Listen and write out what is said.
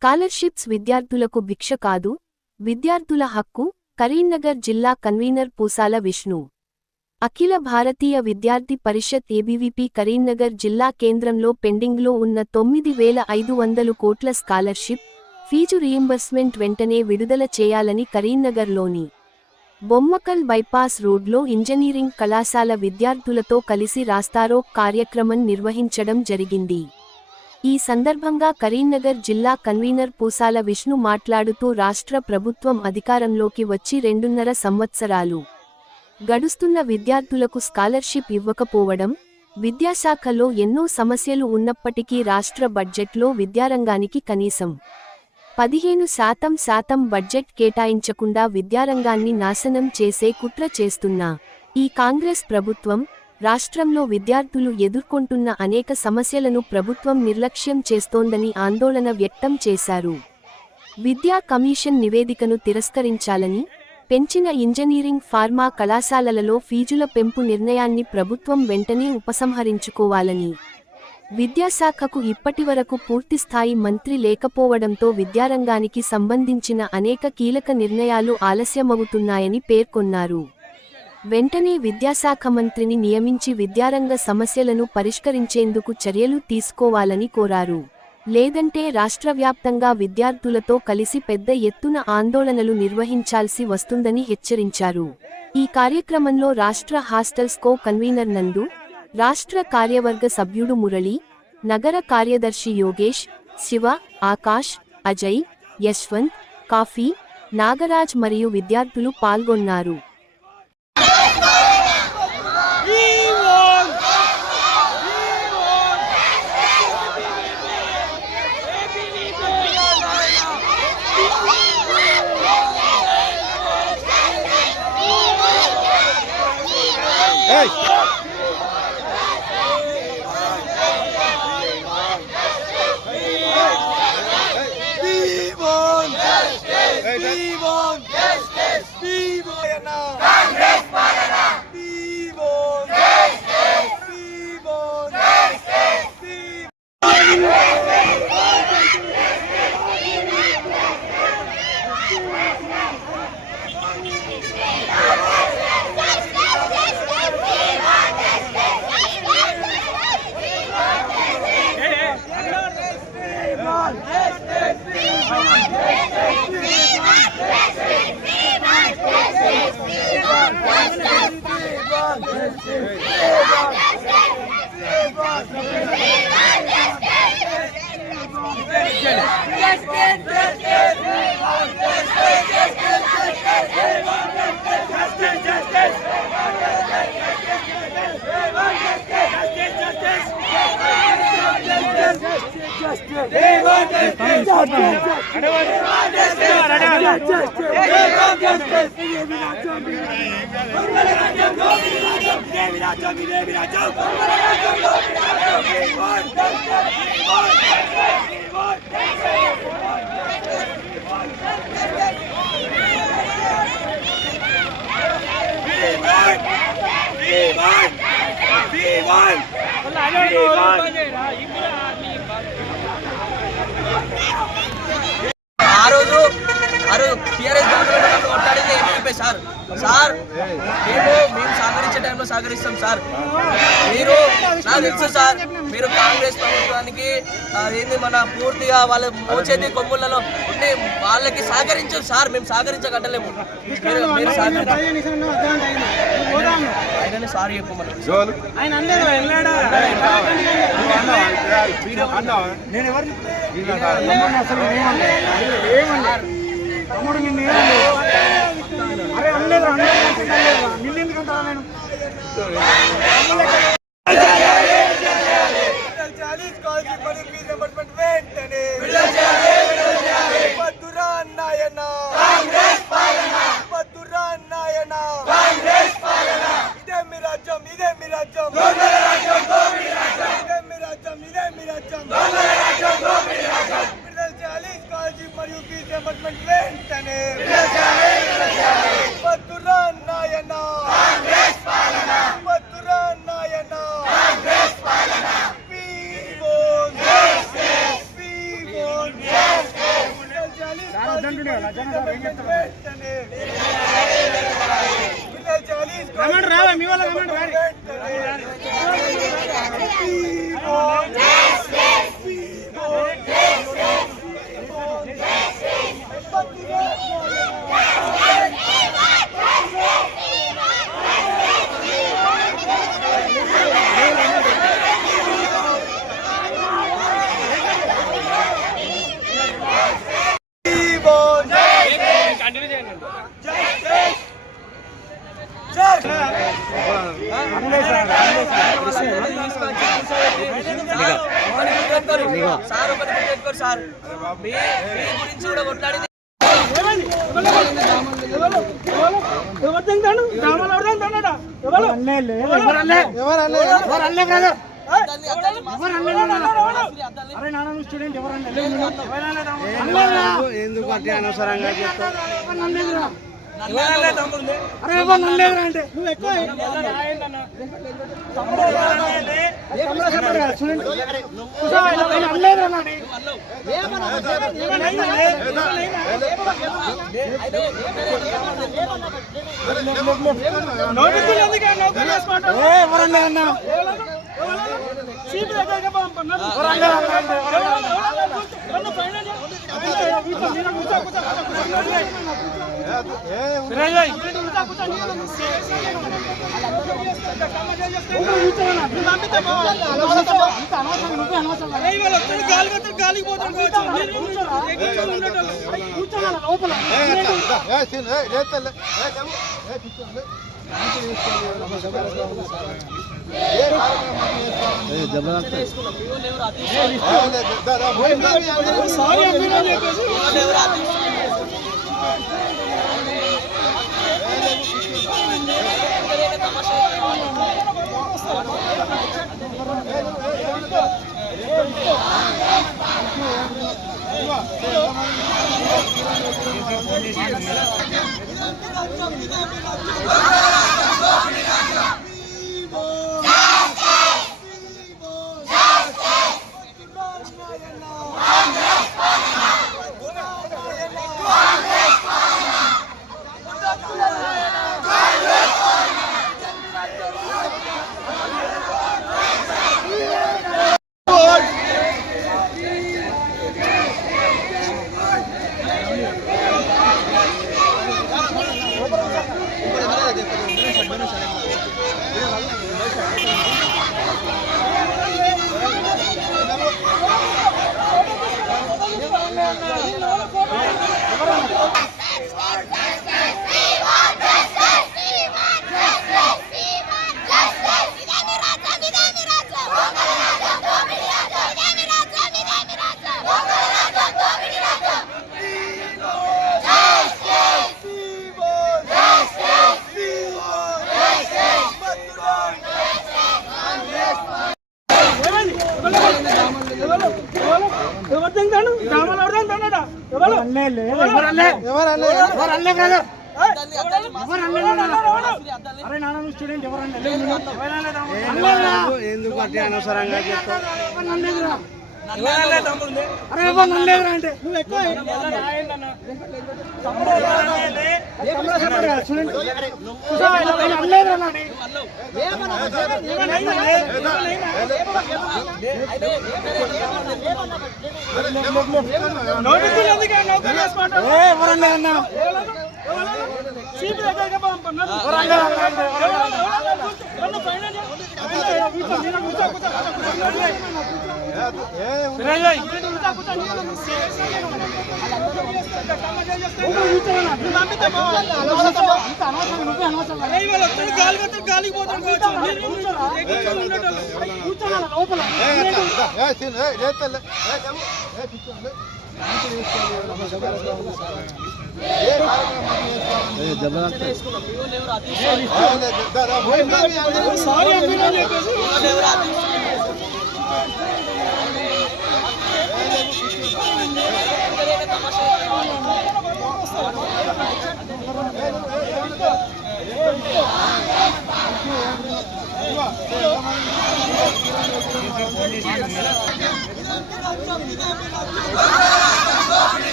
Scholarships విద్యార్థులకు భిక్ష కాదు, విద్యార్థుల హక్కు. కరీంనగర్ జిల్లా కన్వీనర్ పూసాల విష్ణు. అఖిల భారతీయ విద్యార్థి పరిషత్ ఏబీవీపీ కరీంనగర్ జిల్లా కేంద్రంలో పెండింగ్లో ఉన్న 9,500 కోట్ల స్కాలర్షిప్ ఫీజు రీయింబర్స్మెంట్ వెంటనే విడుదల చేయాలని కరీంనగర్లోని బొమ్మకల్ బైపాస్ రోడ్లో ఇంజనీరింగ్ కళాశాల విద్యార్థులతో కలిసి రాస్తారోక్ కార్యక్రమం నిర్వహించడం జరిగింది. ఈ సందర్భంగా కరీంనగర్ జిల్లా కన్వీనర్ పూసాల విష్ణు మాట్లాడుతూ రాష్ట్ర ప్రభుత్వం అధికారంలోకి వచ్చి 2.5 సంవత్సరాలు గడుస్తున్న విద్యార్థులకు స్కాలర్షిప్ ఇవ్వకపోవడం, విద్యాశాఖలో ఎన్నో సమస్యలు ఉన్నప్పటికీ రాష్ట్ర బడ్జెట్లో విద్యారంగానికి కనీసం 15% బడ్జెట్ కేటాయించకుండా విద్యారంగాన్ని నాశనం చేసే కుట్ర చేస్తున్న ఈ కాంగ్రెస్ ప్రభుత్వం రాష్ట్రంలో విద్యార్థులు ఎదుర్కొంటున్న అనేక సమస్యలను ప్రభుత్వం నిర్లక్ష్యం చేస్తోందని ఆందోళన వ్యక్తం చేశారు. విద్యా కమిషన్ నివేదికను తిరస్కరించాలని, పెంచిన ఇంజనీరింగ్ ఫార్మా కళాశాలలలో ఫీజుల పెంపు నిర్ణయాన్ని ప్రభుత్వం వెంటనే ఉపసంహరించుకోవాలని, విద్యాశాఖకు ఇప్పటివరకు పూర్తిస్థాయి మంత్రి లేకపోవడంతో విద్యారంగానికి సంబంధించిన అనేక కీలక నిర్ణయాలు ఆలస్యమవుతున్నాయని పేర్కొన్నారు. వెంటనే విద్యాశాఖ మంత్రిని నియమించి విద్యారంగ సమస్యలను పరిష్కరించేందుకు చర్యలు తీసుకోవాలని కోరారు. లేదంటే రాష్ట్రవ్యాప్తంగా విద్యార్థులతో కలిసి పెద్ద ఎత్తున ఆందోళనలు నిర్వహించాల్సి వస్తుందని హెచ్చరించారు. ఈ కార్యక్రమంలో రాష్ట్ర హాస్టల్స్ కో కన్వీనర్ నందు, రాష్ట్ర కార్యవర్గ సభ్యుడు మురళి, నగర కార్యదర్శి యోగేష్, శివ, ఆకాష్, అజయ్, యశ్వంత్, కాఫీ, నాగరాజ్ మరియు విద్యార్థులు పాల్గొన్నారు. సార్ మేము సహకరించే టైంలో సహకరిస్తాం సార్. మీరు నాకు తెలుసు సార్, మీరు కాంగ్రెస్ ప్రభుత్వానికి ఏంది మన పూర్తిగా వాళ్ళ మోచేతి కొమ్ములలో ఉండి వాళ్ళకి సహకరించాం సార్. మేము సహకరించగట్టలేము. ఆయననే సారీ చెప్పమని We want justice. సార్ ఒకటి పెట్టుకోరు సార్, మీ గురించి కూడా కొట్లాడింది. ఎందుకు అట్లా అనవసరంగా ఎందుకు అట్లా అనవసరంగా Vamos!